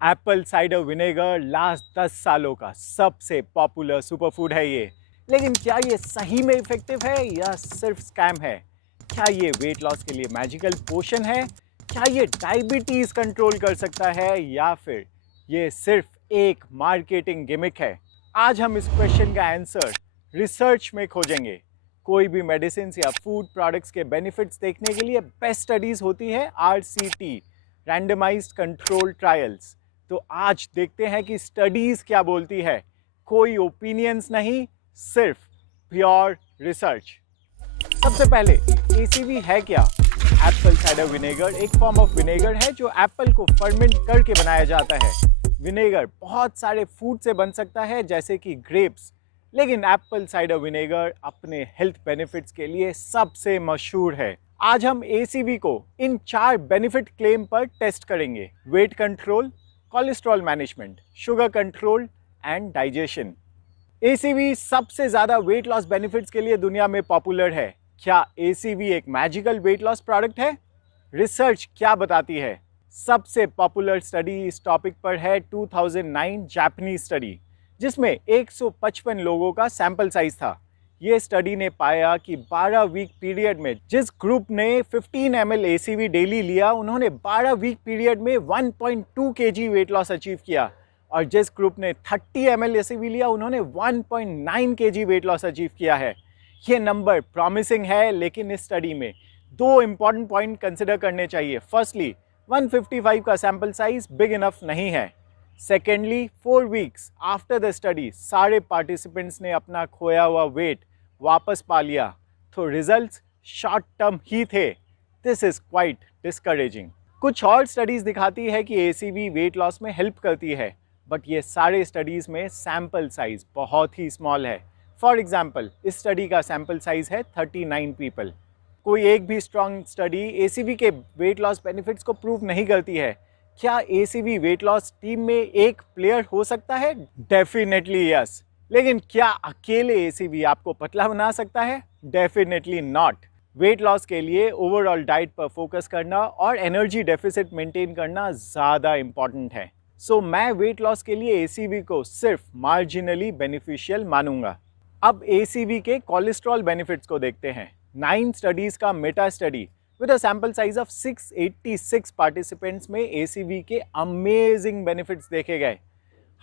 Apple cider vinegar last 10 सालों का सबसे पॉपुलर सुपरफूड है ये। लेकिन क्या ये सही में इफेक्टिव है या सिर्फ स्कैम है? क्या ये वेट लॉस के लिए मैजिकल पोशन है? क्या ये डायबिटीज कंट्रोल कर सकता है या फिर ये सिर्फ एक मार्केटिंग गिमिक है? आज हम इस क्वेश्चन का आंसर रिसर्च में खोजेंगे। कोई भी मेडिसिन या फूड प्रोडक्ट्स के बेनिफिट्स देखने के लिए बेस्ट स्टडीज होती है RCT, रैंडमाइज्ड कंट्रोल ट्रायल्स। तो आज देखते हैं कि स्टडीज क्या बोलती है। कोई ओपिनियंस नहीं, सिर्फ प्योर रिसर्च। सबसे पहले ACV है क्या? एप्पल साइडर विनेगर एक फॉर्म ऑफ विनेगर है जो एप्पल को फर्मेंट करके बनाया जाता है। विनेगर बहुत सारे फूड से बन सकता है जैसे कि ग्रेप्स, लेकिन एप्पल साइडर विनेगर अपने हेल्थ बेनिफिट्स के लिए सबसे मशहूर है। आज हम ACV को इन 4 बेनिफिट क्लेम पर टेस्ट करेंगे: weight control, cholesterol management, sugar control and digestion. ACV सबसे ज्यादा वेट लॉस बेनिफिट्स के लिए दुनिया में पॉपुलर है। क्या ACV एक मैजिकल वेट लॉस प्रोडक्ट है? रिसर्च क्या बताती है? सबसे पॉपुलर स्टडी इस टॉपिक पर है 2009 जापानीज स्टडी, जिसमें 155 लोगों का सैंपल साइज था। ये स्टडी ने पाया कि 12 वीक पीरियड में जिस ग्रुप ने 15 ml ACV डेली लिया, उन्होंने 12 वीक पीरियड में 1.2 kg वेट लॉस अचीव किया, और जिस ग्रुप ने 30 ml ACV लिया, उन्होंने 1.9 kg वेट लॉस अचीव किया है। ये नंबर प्रॉमिसिंग है, लेकिन इस स्टडी में 2 इंपॉर्टेंट पॉइंट कंसिडर करने चाहिए। फर्स्टली, 155 का सैंपल साइज बिग इनफ नहीं है। Secondly, 4 weeks after the study सारे पार्टिसिपेंट्स ने अपना खोया हुआ वेट वापस पा लिया, तो रिजल्ट्स शॉर्ट टर्म ही थे। This is quite discouraging. कुछ और स्टडीज दिखाती है कि ACV वेट लॉस में हेल्प करती है, बट ये सारे स्टडीज में सैंपल साइज बहुत ही स्मॉल है। फॉर एग्जाम्पल, इस स्टडी का सैंपल साइज है 39 पीपल। कोई एक भी स्ट्रॉन्ग स्टडी ACV के वेट लॉस बेनिफिट्स को प्रूव नहीं करती है। क्या ACV वेट लॉस टीम में एक प्लेयर हो सकता है? Definitely yes. लेकिन क्या अकेले ACV आपको पतला बना सकता है? Definitely not. वेट लॉस के लिए ओवरऑल डाइट पर फोकस करना और एनर्जी डेफिसिट मेंटेन करना ज़्यादा इंपॉर्टेंट है। सो मैं वेट लॉस के लिए ACV को सिर्फ मार्जिनली बेनिफिशियल मानूंगा। अब ACV के कोलेस्ट्रॉल बेनिफिट्स को देखते हैं। 9 स्टडीज का Meta study with a sample size of 686 participants में ACV के अमेजिंग बेनिफिट्स देखे गए।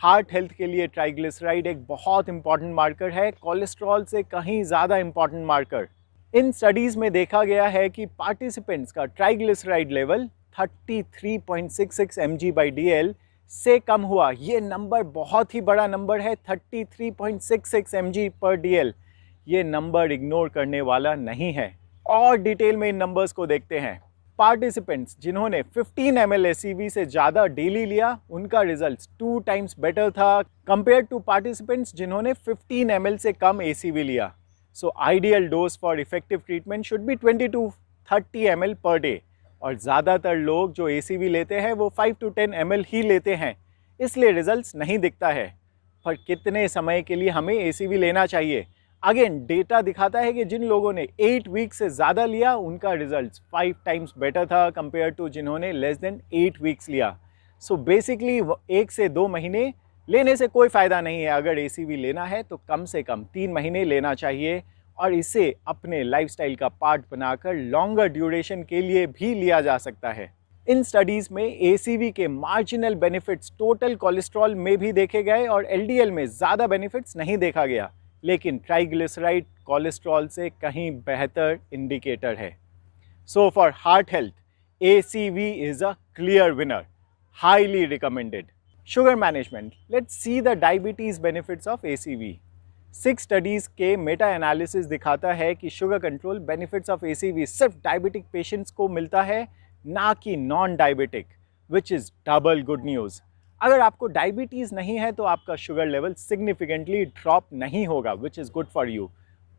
हार्ट हेल्थ के लिए ट्राइग्लिसराइड एक बहुत इंपॉर्टेंट मार्कर है, कोलेस्ट्रॉल से कहीं ज़्यादा इंपॉर्टेंट मार्कर। इन स्टडीज़ में देखा गया है कि पार्टिसिपेंट्स का ट्राइग्लिसराइड लेवल 33.66 mg/dl से कम हुआ। ये नंबर बहुत ही बड़ा नंबर है, 33.66 mg/dl। ये नंबर इग्नोर करने वाला नहीं है। और डिटेल में इन नंबर्स को देखते हैं। पार्टिसिपेंट्स जिन्होंने 15 ml ACV से ज़्यादा डेली लिया, उनका रिजल्ट 2 टाइम्स बेटर था कंपेयर टू पार्टिसिपेंट्स जिन्होंने 15 ml से कम ACV लिया। So ideal dose for effective treatment should be 20 to 30 ml per day, और ज़्यादातर लोग जो ACV लेते हैं वो 5 to 10 ml ही लेते हैं, इसलिए रिजल्ट्स नहीं दिखता है। पर कितने समय के लिए हमें ACV लेना चाहिए? अगेन डेटा दिखाता है कि जिन लोगों ने 8 वीक से ज़्यादा लिया, उनका रिजल्ट 5 टाइम्स बेटर था कंपेयर टू जिन्होंने लेस देन 8 वीक्स लिया। सो बेसिकली 1 से 2 महीने लेने से कोई फ़ायदा नहीं है। अगर ACV लेना है तो कम से कम 3 महीने लेना चाहिए, और इसे अपने लाइफस्टाइल का पार्ट बनाकर लॉन्गर ड्यूरेशन के लिए भी लिया जा सकता है। इन स्टडीज़ में ACV के मार्जिनल बेनिफिट्स टोटल कोलेस्ट्रॉल में भी देखे गए, और LDL में ज़्यादा बेनिफिट्स नहीं देखा गया, लेकिन ट्राइग्लिसराइड कोलेस्ट्रॉल से कहीं बेहतर इंडिकेटर है। So for heart health ACV is a clear winner, highly recommended. Sugar management, let's see the diabetes benefits of ACV। 6 studies के मेटा एनालिसिस दिखाता है कि sugar control benefits of ACV सिर्फ diabetic patients को मिलता है, ना कि non diabetic, which is double good news. अगर आपको डायबिटीज़ नहीं है तो आपका शुगर लेवल सिग्निफिकेंटली ड्रॉप नहीं होगा, which is good for you.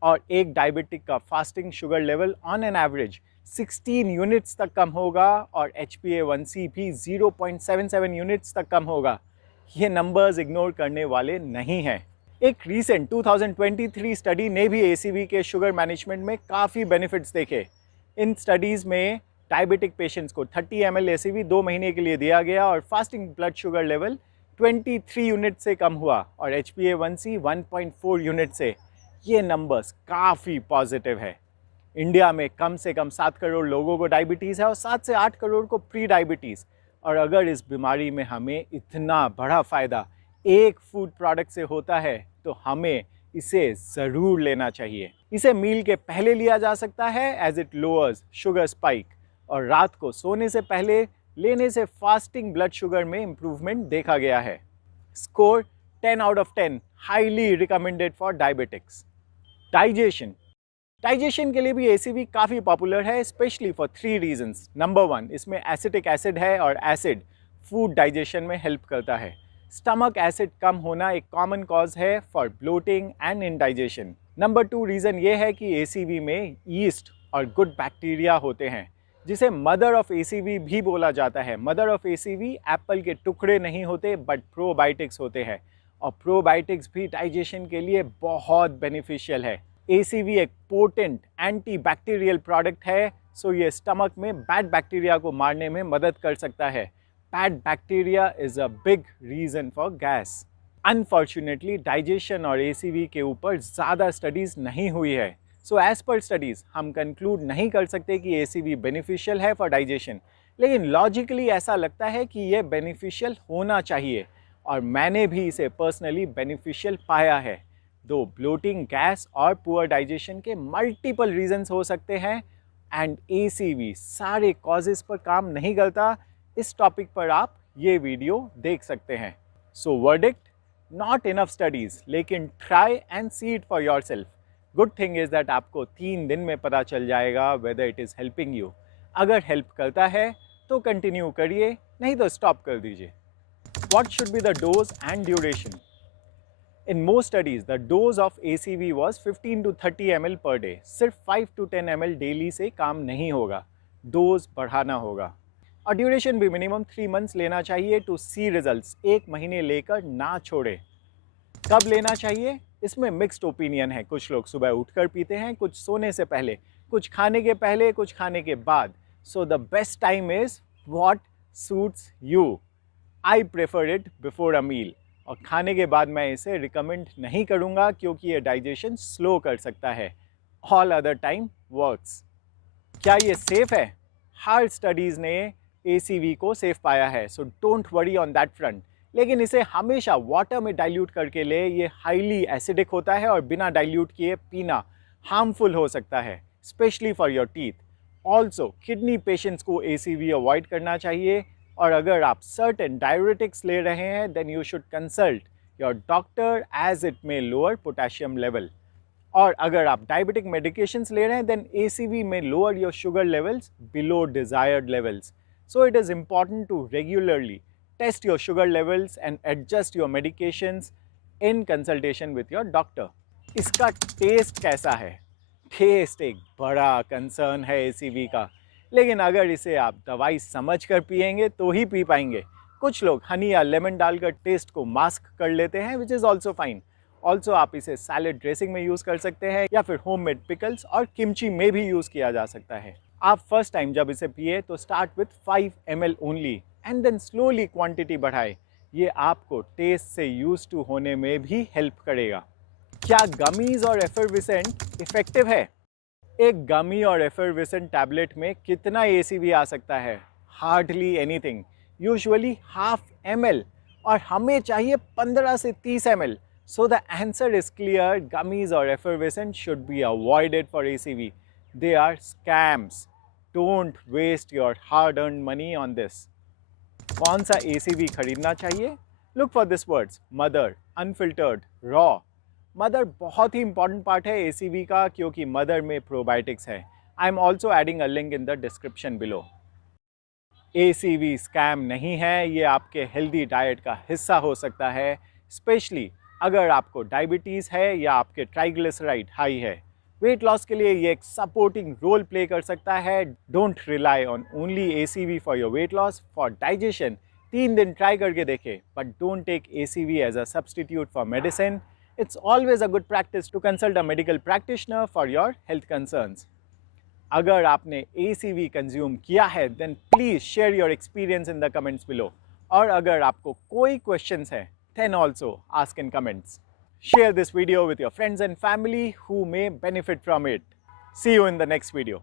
और एक डायबिटिक का fasting sugar level on an average 16 units तक कम होगा, और HbA1c भी 0.77 यूनिट्स तक कम होगा। ये नंबर्स इग्नोर करने वाले नहीं हैं। एक रीसेंट 2023 स्टडी ने भी ACV के शुगर मैनेजमेंट में काफ़ी बेनिफिट्स देखे। इन स्टडीज़ में डायबिटिक पेशेंट्स को 30 ml ACV 2 महीने के लिए दिया गया और fasting blood sugar level 23 unit से कम हुआ और HbA1c 1.4 यूनिट से। ये नंबर्स काफ़ी पॉजिटिव है। इंडिया में कम से कम 7 करोड़ लोगों को डायबिटीज़ है और 7 से 8 करोड़ को प्री डायबिटीज़। और अगर इस बीमारी में हमें इतना बड़ा फ़ायदा एक फूड प्रोडक्ट से होता है तो हमें इसे ज़रूर लेना चाहिए। इसे मील के पहले लिया जा सकता है as it lowers sugar spike, और रात को सोने से पहले लेने से फास्टिंग ब्लड शुगर में इम्प्रूवमेंट देखा गया है। Score 10 out of 10, highly recommended for diabetics. Digestion के लिए भी ACV काफ़ी पॉपुलर है, स्पेशली फॉर 3 रीजंस। नंबर 1, इसमें एसिटिक एसिड है और एसिड फूड डाइजेशन में हेल्प करता है। स्टमक एसिड कम होना एक कॉमन कॉज है for bloating and indigestion. Number 2 reason ये है कि ACV में ईस्ट और गुड बैक्टीरिया होते हैं, जिसे मदर ऑफ ACV भी बोला जाता है। मदर ऑफ ACV एप्पल के टुकड़े नहीं होते बट प्रोबायोटिक्स होते हैं, और प्रोबायोटिक्स भी डाइजेशन के लिए बहुत बेनिफिशियल है। ACV एक पोटेंट एंटी बैक्टीरियल प्रोडक्ट है, सो ये स्टमक में बैड बैक्टीरिया को मारने में मदद कर सकता है। Bad bacteria is a big reason for gas. Unfortunately digestion और ACV के ऊपर ज़्यादा स्टडीज़ नहीं हुई है, सो एज पर स्टडीज़ हम कंक्लूड नहीं कर सकते कि ACV बेनिफिशियल है फॉर डाइजेशन, लेकिन लॉजिकली ऐसा लगता है कि ये बेनिफिशियल होना चाहिए, और मैंने भी इसे पर्सनली बेनिफिशियल पाया है। दो ब्लोटिंग, गैस और पुअर डाइजेशन के मल्टीपल रीजंस हो सकते हैं एंड ACV सारे कॉजेज़ पर काम नहीं करता। इस टॉपिक पर आप ये वीडियो देख सकते हैं। सो वर्डिक्ट, नॉट इनफ स्टडीज़, लेकिन try and see it for your self. Good thing is that आपको 3 दिन में पता चल जाएगा whether it is helping you. अगर हेल्प करता है तो कंटिन्यू करिए, नहीं तो स्टॉप कर दीजिए। What should be the dose and duration? In most studies, the dose of ACV was 15 to 30 ml per day. सिर्फ 5 to 10 ml डेली से काम नहीं होगा, डोज बढ़ाना होगा। और ड्यूरेशन भी मिनिमम 3 मंथ्स लेना चाहिए टू सी रिजल्ट्स। 1 महीने लेकर ना छोड़े। कब लेना चाहिए? इसमें मिक्स्ड ओपिनियन है। कुछ लोग सुबह उठकर पीते हैं, कुछ सोने से पहले, कुछ खाने के पहले, कुछ खाने के बाद। So the best time is what suits you. I prefer it before a meal, और खाने के बाद मैं इसे रिकमेंड नहीं करूँगा क्योंकि ये डाइजेशन स्लो कर सकता है। All other time works. क्या ये सेफ़ है? हर स्टडीज़ ने ACV को सेफ पाया है, so don't worry on that front. लेकिन इसे हमेशा वाटर में डाइल्यूट करके ले। ये हाईली एसिडिक होता है और बिना डाइल्यूट किए पीना हार्मफुल हो सकता है, specially for your teeth. Also kidney patients को ACV अवॉइड करना चाहिए, और अगर आप सर्टेन डायरेटिक्स ले रहे हैं then you should consult your doctor as it may lower potassium level. और अगर आप डायबिटिक मेडिकेशंस ले रहे हैं then ACV may lower your sugar levels below desired levels. So it is important to regularly test your sugar levels and adjust your medications in consultation with your doctor. इसका taste कैसा है? Test एक बड़ा concern है ACV का, लेकिन अगर इसे आप दवाई समझ कर पिएंगे तो ही पी पाएंगे। कुछ लोग हनी या लेमन डालकर टेस्ट को मास्क कर लेते हैं, which is also fine. Also आप इसे सैलड ड्रेसिंग में यूज़ कर सकते हैं, या फिर होममेड पिकल्स और किमची में भी यूज़ किया जा सकता है। आप फर्स्ट टाइम जब इसे पिए तो start with 5 ml only and then slowly quantity बढ़ाए। ये आपको टेस्ट से यूज टू होने में भी हेल्प करेगा। क्या गमीज और एफरविसेंट इफेक्टिव है? एक गमी और एफरविसेंट टैबलेट में कितना ACV आ सकता है? Hardly anything, usually half ml, और हमें चाहिए 15 से 30 ml। So the answer is clear, gummies और effervescent should be avoided for ACV। They are scams. Don't waste your hard earn money on this. कौन सा ACV खरीदना चाहिए? Look for this words: mother, unfiltered, raw. Mother बहुत ही important part है ACV का, क्योंकि मदर में प्रोबायोटिक्स है। I am also adding a link in the description below. ACV scam नहीं है, ये आपके हेल्दी डाइट का हिस्सा हो सकता है, स्पेशली अगर आपको डायबिटीज़ है या आपके ट्राइग्लिसराइड हाई है। वेट लॉस के लिए ये एक सपोर्टिंग रोल प्ले कर सकता है। Don't rely on only ACV for your weight loss. For digestion 3 दिन ट्राई करके देखें, but don't take ACV as a substitute for medicine. It's always a good practice to consult a medical practitioner for your health concerns. अगर आपने ACV consume किया है then please share your experience in the comments below. और अगर आपको कोई questions है then also ask in comments. Share this video with your friends and family who may benefit from it. See you in the next video.